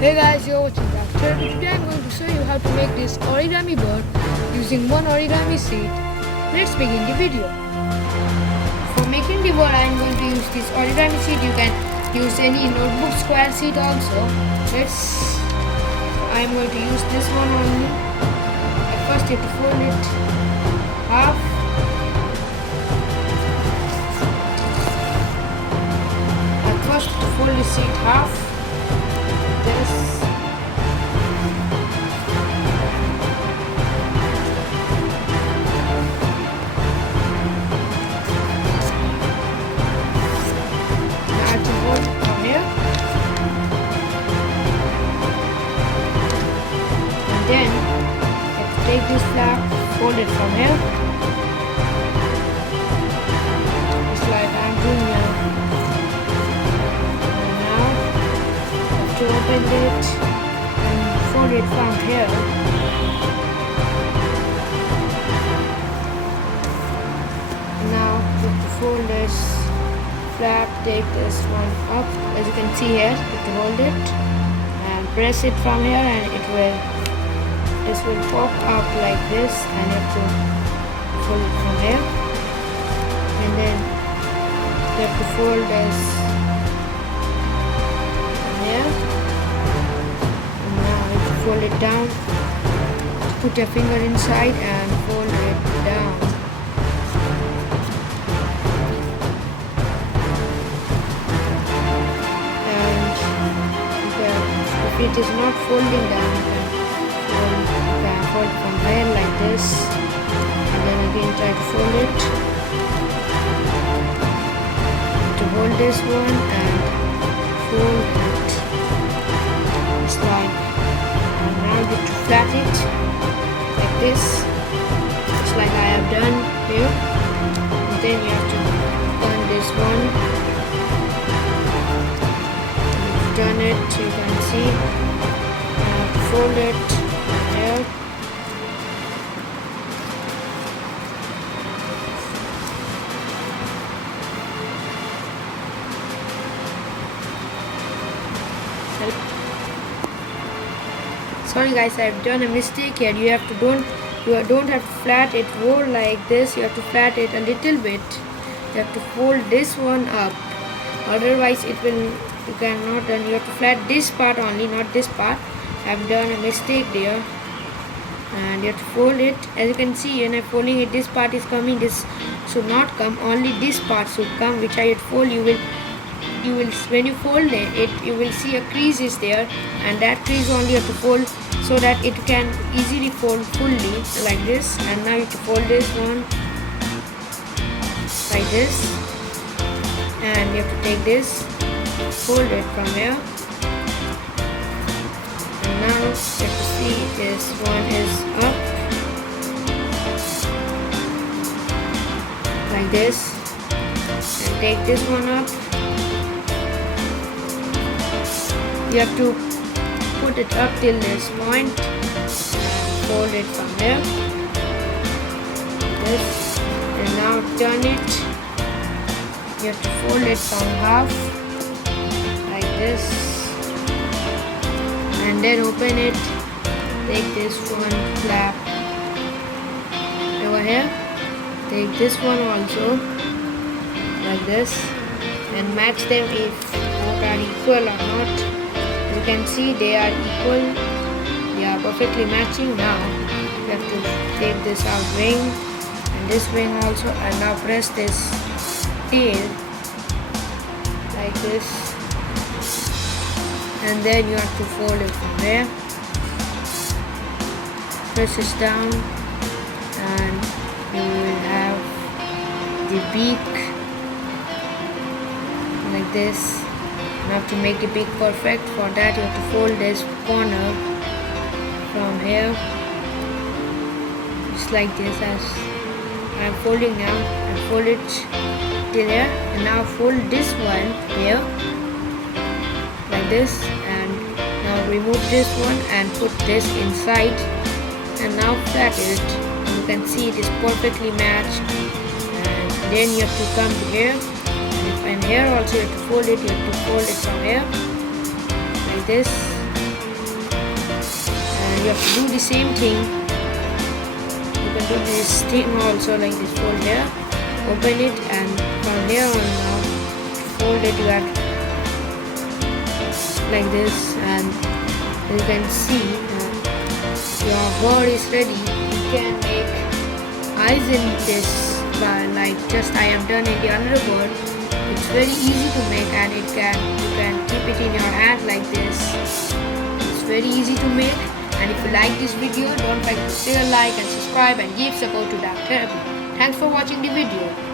Hey guys, you're watching Doctor. Today I'm going to show you how to make this origami bird using one origami sheet. Let's begin the video. For making the bird, I'm going to use this origami sheet. You can use any notebook square sheet also. I'm going to use this one only. At first you have to fold it half. At first fold the sheet half. This now to fold from here, and then you have to take this flap, fold it from here, just like I'm doing now. To open it and fold it from here. Now you have to fold this flap, take this one up, as you can see here. You have to hold it and press it from here, and this will pop up like this, and you have to fold it from here, and then you have to fold this from here. Fold it down, put your finger inside and fold it down. And if it is not folding down, you can fold from here like this, and then again try to fold it. To hold this one and fold it. It's like. Now you have to flat it like this, just like I have done here. And then you have to turn this one. Turn it, you can see. You have to fold it here. Sorry guys, I've done a mistake here. You don't have to flat it more like this. You have to flat it a little bit. You have to fold this one up. Otherwise you cannot done. You have to flat this part only, not this part. I've done a mistake there. And you have to fold it. As you can see, when I'm folding it, this part is coming. This should not come. Only this part should come, which I would fold. When you fold it, you will see a crease is there, and that crease only you have to fold so that it can easily fold fully like this. And now you have to fold this one like this, and you have to take this, fold it from here, and now you have to see this one is up like this, and take this one up. You have to put it up till this point and fold it from here, this, and now turn it. You have to fold it from half like this, and then open it. Take this one flap over here, take this one also like this, and match them if both are equal or not. You can see they are equal, they are perfectly matching. Now you have to take this out wing and this wing also, and now press this tail like this, and then you have to fold it from there. Press this down, and you will have the beak like this. You have to make the beak perfect. For that you have to fold this corner from here, just like this, as I'm folding now. I fold it till here, and now fold this one here like this, and now remove this one and put this inside, and now flat it. You can see it is perfectly matched, and then you have to come to here, and here also you have to fold it. You have to fold it from here like this, you have to do the same thing. You can do this thing also, like this. Fold here, open it, and from here on now fold it like this, and you can see your bird is ready. You can make eyes in this, but like just I have done in the other bird. It's very easy to make, and you can keep it in your hand like this. It's very easy to make. And if you like this video, don't forget to share, like and subscribe and give support to Dark Therapy. Thanks for watching the video.